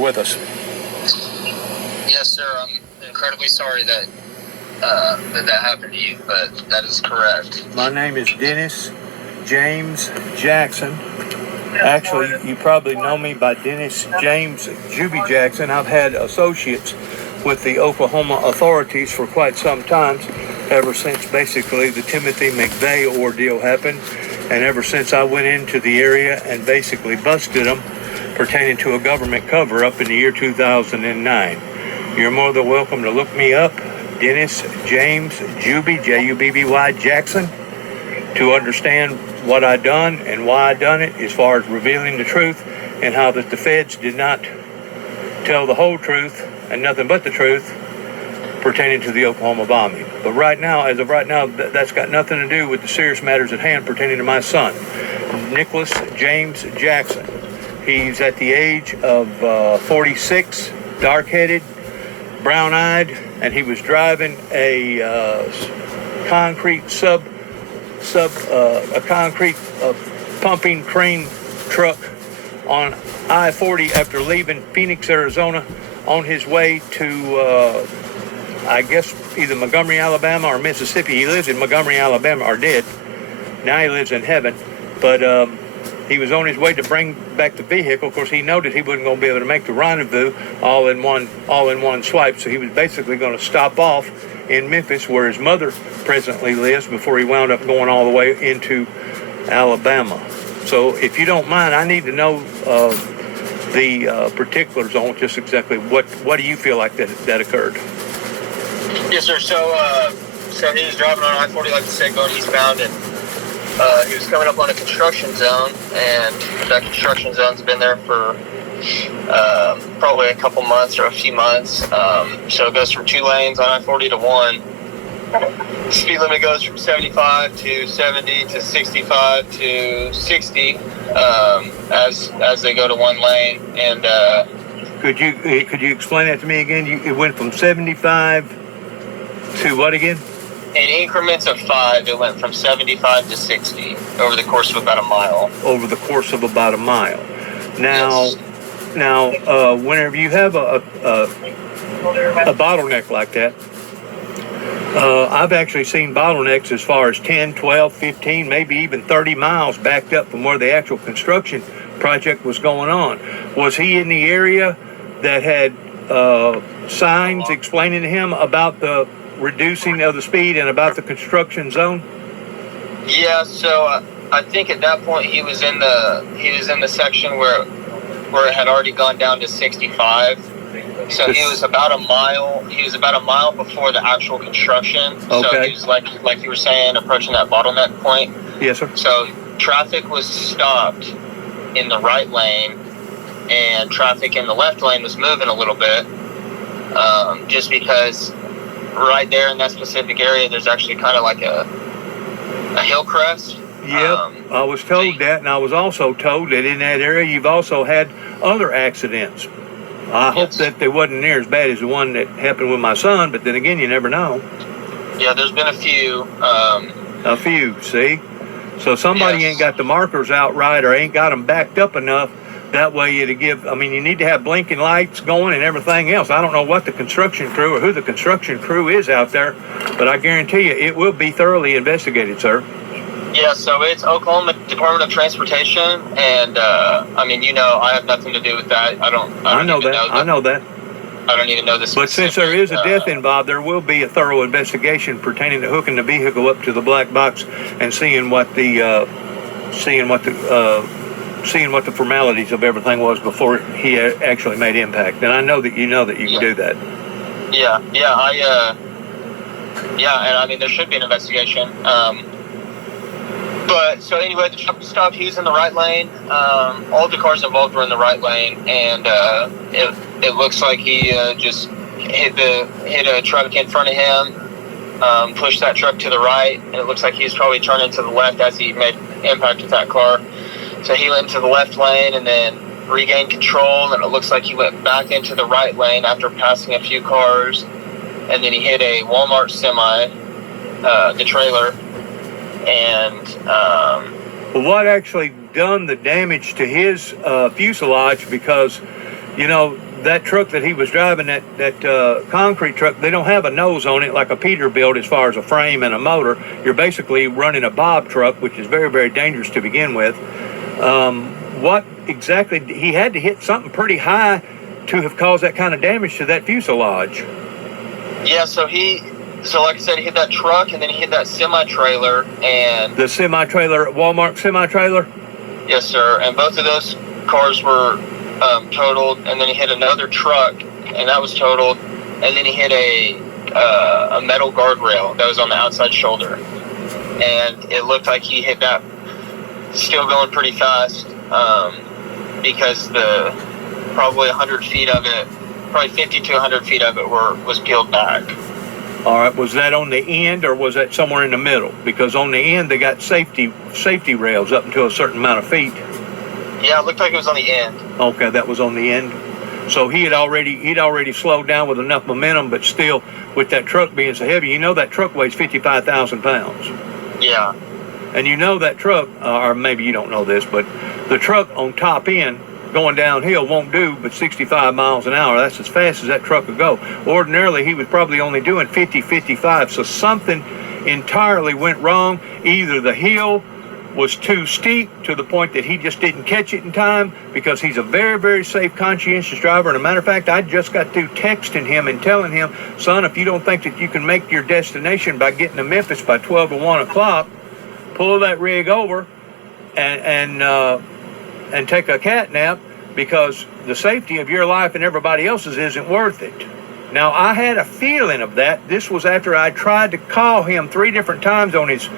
with us. Yes, sir. I'm incredibly sorry that that happened to you, but that is correct. My name is Dennis James Jackson. Actually, you probably know me by Dennis James Juby Jackson. I've had associates with the Oklahoma authorities for quite some time, ever since basically the Timothy McVeigh ordeal happened, and ever since I went into the area and basically busted them pertaining to a government cover-up in the year 2009. You're more than welcome to look me up, Dennis James Juby, J-U-B-B-Y Jackson, to understand what I done and why I done it, as far as revealing the truth and how that the feds did not tell the whole truth and nothing but the truth pertaining to the Oklahoma bombing. But right now, as of right now, that's got nothing to do with the serious matters at hand pertaining to my son, Nicholas James Jackson. He's at the age of 46, dark-headed, brown-eyed, and he was driving a concrete pumping crane truck on I-40 after leaving Phoenix, Arizona, on his way to, I guess, either Montgomery, Alabama or Mississippi. He lives in Montgomery, Alabama, or did. Now he lives in heaven. But he was on his way to bring back the vehicle. Of course, he noted he wasn't going to be able to make the rendezvous all in one swipe. So he was basically going to stop off in Memphis, where his mother presently lives, before he wound up going all the way into Alabama. So if you don't mind, I need to know the particulars on just exactly what do you feel like that occurred? Yes, sir. So he was driving on I-40, like you said, going eastbound, and he was coming up on a construction zone, and that construction zone's been there for probably a couple months or a few months. So it goes from 2 lanes on I-40 to 1. Speed limit goes from 75 to 70 to 65 to 60 as they go to 1 lane. And could you explain that to me again? It went from 75 to what again? In increments of 5, it went from 75 to 60 over the course of about a mile. Over the course of about a mile. Now, whenever you have a bottleneck like that, I've actually seen bottlenecks as far as 10, 12, 15, maybe even 30 miles backed up from where the actual construction project was going on. Was he in the area that had signs explaining to him about the reducing of the speed and about the construction zone? Yeah, so I think at that point he was in the section where it had already gone down to 65. So he was about a mile before the actual construction. Okay. So he was like you were saying, approaching that bottleneck point. Yes, sir. So traffic was stopped in the right lane, and traffic in the left lane was moving a little bit, just because right there in that specific area, there's actually kind of like a hill crest. Yep, I was told that, and I was also told that in that area you've also had other accidents. I hope that they wasn't near as bad as the one that happened with my son, but then again, you never know. Yeah, there's been a few. A few, see? So somebody ain't got the markers out right, or ain't got them backed up enough. That way you need to have blinking lights going and everything else. I don't know what the construction crew or who the construction crew is out there, but I guarantee you it will be thoroughly investigated, sir. Yeah, so it's Oklahoma Department of Transportation, and I have nothing to do with that. I know that. I don't even know this. But since there is a death involved, there will be a thorough investigation pertaining to hooking the vehicle up to the black box and seeing what the formalities of everything was before he actually made impact. And I know that you can do that. And there should be an investigation. But so anyway, the truck stopped. He was in the right lane. All the cars involved were in the right lane, and it looks like he just hit a truck in front of him, pushed that truck to the right, and it looks like he's probably turning to the left as he made impact with that car. So he went into the left lane and then regained control, and it looks like he went back into the right lane after passing a few cars, and then he hit a Walmart semi, the trailer. And what actually done the damage to his fuselage? Because that truck that he was driving, that concrete truck, they don't have a nose on it like a Peterbilt as far as a frame and a motor. You're basically running a bob truck, which is very, very dangerous to begin with. What exactly, he had to hit something pretty high to have caused that kind of damage to that fuselage. Yeah, so like I said, he hit that truck, and then he hit that semi-trailer, and... The semi-trailer, Walmart semi-trailer? Yes, sir, and both of those cars were totaled, and then he hit another truck, and that was totaled, and then he hit a metal guardrail that was on the outside shoulder, and it looked like he hit that still going pretty fast, because probably 100 feet of it, probably 50 to 100 feet of it was peeled back. All right, was that on the end or was that somewhere in the middle? Because on the end they got safety rails up until a certain amount of feet. Yeah, it looked like it was on the end. Okay, that was on the end. So he'd already slowed down with enough momentum, but still, with that truck being so heavy, that truck weighs 55,000 pounds. Yeah. And that truck, or maybe you don't know this, but the truck on top end going downhill won't do but 65 miles an hour. That's as fast as that truck could go. Ordinarily, he was probably only doing 50, 55. So something entirely went wrong. Either the hill was too steep to the point that he just didn't catch it in time, because he's a very, very safe, conscientious driver. And a matter of fact, I just got through texting him and telling him, son, if you don't think that you can make your destination by getting to Memphis by 12 to 1 o'clock, pull that rig over and take a cat nap, because the safety of your life and everybody else's isn't worth it. Now, I had a feeling of that. This was after I tried to call him 3 different times on his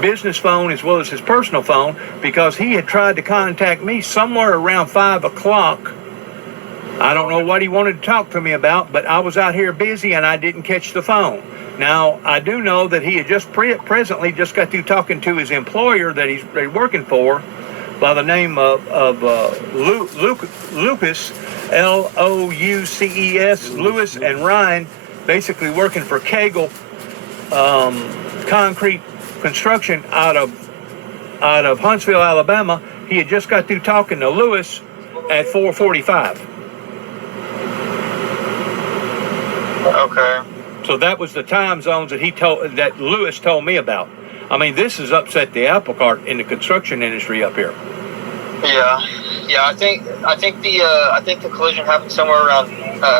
business phone as well as his personal phone, because he had tried to contact me somewhere around 5 o'clock. I don't know what he wanted to talk to me about, but I was out here busy and I didn't catch the phone. Now, I do know that he had just presently just got through talking to his employer that he's working for by the name of Lucas, L-O-U-C-E-S, Lewis and Ryan, basically working for Kegel Concrete Construction out of Huntsville, Alabama. He had just got through talking to Lewis at 4:45. Okay. So that was the time zones that Lewis told me about. I mean, this has upset the apple cart in the construction industry up here. Yeah. I think the collision happened somewhere around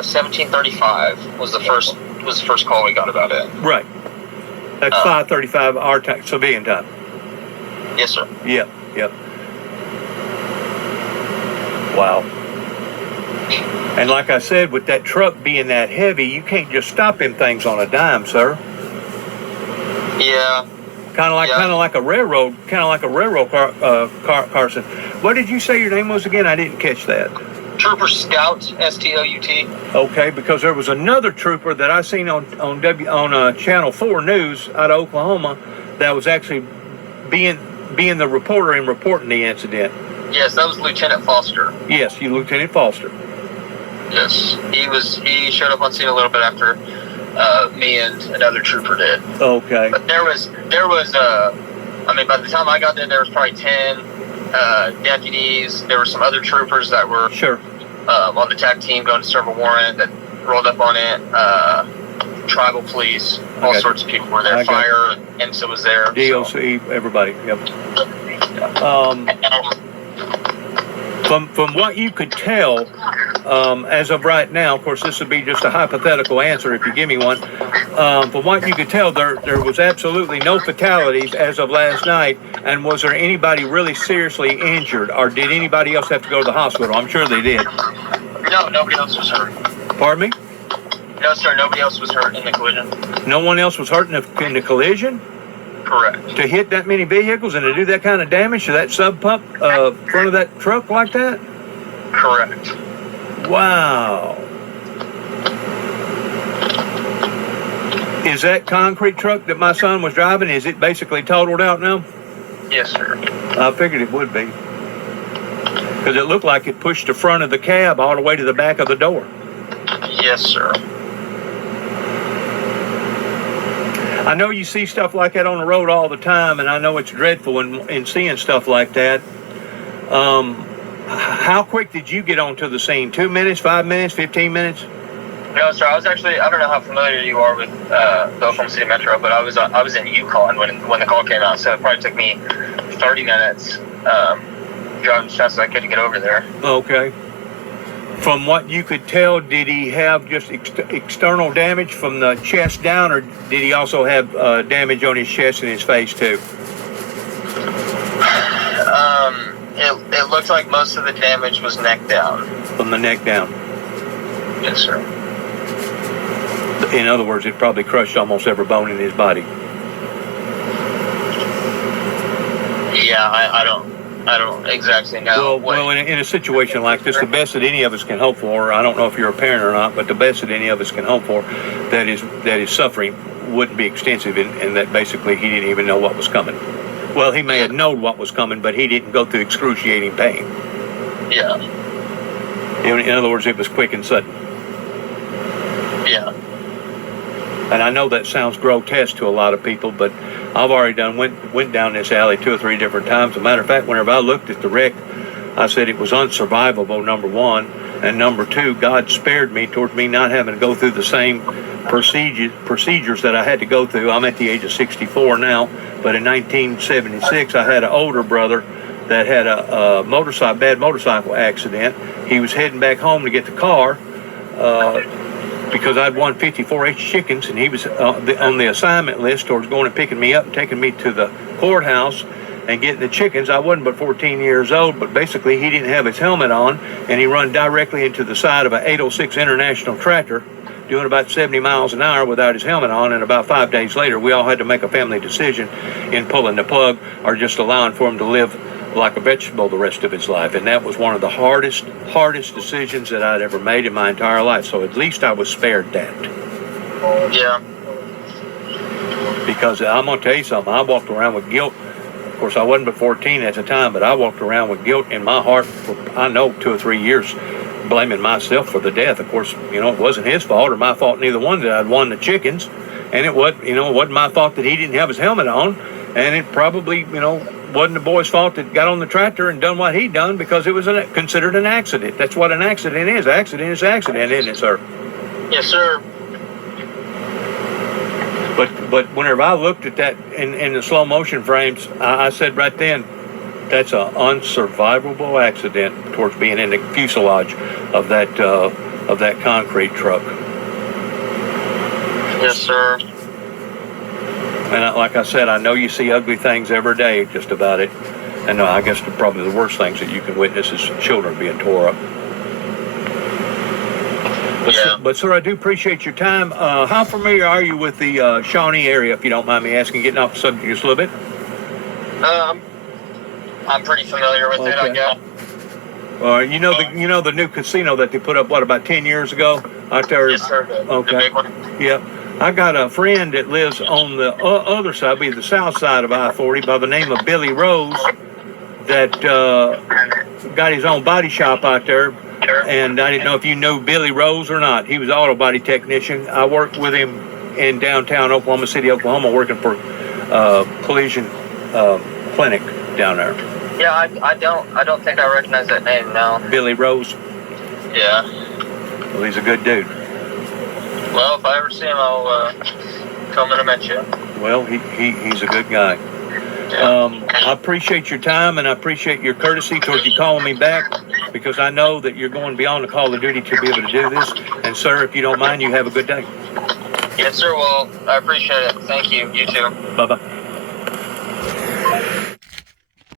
17:35 was the first call we got about it. Right. That's 5:35 our time, civilian time. Yes, sir. Yep. Wow. And like I said, with that truck being that heavy, you can't just stop them things on a dime, sir. Yeah. Kind of like a railroad car, Carson. What did you say your name was again? I didn't catch that. Trooper Stout, S-T-O-U-T. Okay, because there was another trooper that I seen on Channel 4 News out of Oklahoma that was actually being the reporter and reporting the incident. Yes, that was Lieutenant Foster. Yes, Lieutenant Foster. Yes, he showed up on scene a little bit after me and another trooper did. Okay. But there was by the time I got there was probably 10 deputies. There were some other troopers that were on the TAC team going to serve a warrant that rolled up on it. Tribal police, all sorts of people were there. Fire, IMSA was there. DOC, everybody. Yep. From what you could tell, as of right now, of course, this would be just a hypothetical answer if you give me one. From what you could tell, there was absolutely no fatalities as of last night. And was there anybody really seriously injured, or did anybody else have to go to the hospital? I'm sure they did. No, nobody else was hurt. Pardon me? No, sir, nobody else was hurt in the collision. No one else was hurt in the collision? Correct. To hit that many vehicles and to do that kind of damage to that sub pump front of that truck like that? Correct. Wow. Is that concrete truck that my son was driving, is it basically totaled out now? Yes, sir. I figured it would be. Because it looked like it pushed the front of the cab all the way to the back of the door. Yes, sir. I know you see stuff like that on the road all the time, and I know it's dreadful in seeing stuff like that. How quick did you get onto the scene? 2 minutes, 5 minutes, 15 minutes? No, sir. I was actually, I don't know how familiar you are with the Oklahoma City Metro, but I was in Yukon when the call came out, so it probably took me 30 minutes driving as fast as I could to get over there. Okay. From what you could tell, did he have just external damage from the chest down, or did he also have damage on his chest and his face too? It looked like most of the damage was neck down. From the neck down? Yes, sir. In other words, it probably crushed almost every bone in his body. Yeah, I don't exactly know. Well, in a situation like this, the best that any of us can hope for, I don't know if you're a parent or not, but the best that any of us can hope for, that is suffering, wouldn't be extensive, and that basically he didn't even know what was coming. Well, he may have known what was coming, but he didn't go through excruciating pain. Yeah. In other words, it was quick and sudden. Yeah. And I know that sounds grotesque to a lot of people, but I've already went down this alley 2 or 3 different times. As a matter of fact, whenever I looked at the wreck, I said it was unsurvivable, number one. And number two, God spared me towards me not having to go through the same procedures that I had to go through. I'm at the age of 64 now, but in 1976, I had an older brother that had a bad motorcycle accident. He was heading back home to get the car because I'd won 54H chickens, and he was on the assignment list towards going and picking me up and taking me to the courthouse and getting the chickens. I wasn't but 14 years old, but basically he didn't have his helmet on, and he run directly into the side of an 806 International tractor, doing about 70 miles an hour without his helmet on. And about 5 days later, we all had to make a family decision in pulling the plug or just allowing for him to live like a vegetable the rest of his life. And that was one of the hardest decisions that I'd ever made in my entire life. So at least I was spared that. Yeah. Because I'm going to tell you something, I walked around with guilt. Of course, I wasn't but 14 at the time, but I walked around with guilt in my heart for, I know, 2 or 3 years, blaming myself for the death. Of course, it wasn't his fault or my fault, neither one, that I'd won the chickens. And it wasn't my fault that he didn't have his helmet on. And it probably, wasn't the boy's fault that got on the tractor and done what he'd done, because it was considered an accident. That's what an accident is. Accident is accident, isn't it, sir? Yes, sir. But whenever I looked at that in the slow motion frames, I said right then, that's an unsurvivable accident towards being in the fuselage of that concrete truck. Yes, sir. And like I said, I know you see ugly things every day, just about it. And I guess probably the worst things that you can witness is children being tore up. But sir, I do appreciate your time. How familiar are you with the Shawnee area, if you don't mind me asking, getting off the subject just a little bit? I'm pretty familiar with it, I guess. You know the new casino that they put up, about 10 years ago out there? Yes, sir. The big one. Yeah. I got a friend that lives on the other side, be the south side of I-40, by the name of Billy Rose, that got his own body shop out there. And I didn't know if you knew Billy Rose or not. He was an auto body technician. I worked with him in downtown Oklahoma City, Oklahoma, working for Collision Clinic down there. Yeah, I don't think I recognize that name, no. Billy Rose? Yeah. Well, he's a good dude. Well, if I ever see him, I'll come and mention you. Well, he's a good guy. Yeah. I appreciate your time, and I appreciate your courtesy towards you calling me back, because I know that you're going beyond the call of duty to be able to do this. And sir, if you don't mind, you have a good day. Yes, sir. Well, I appreciate it. Thank you. You too. Bye-bye.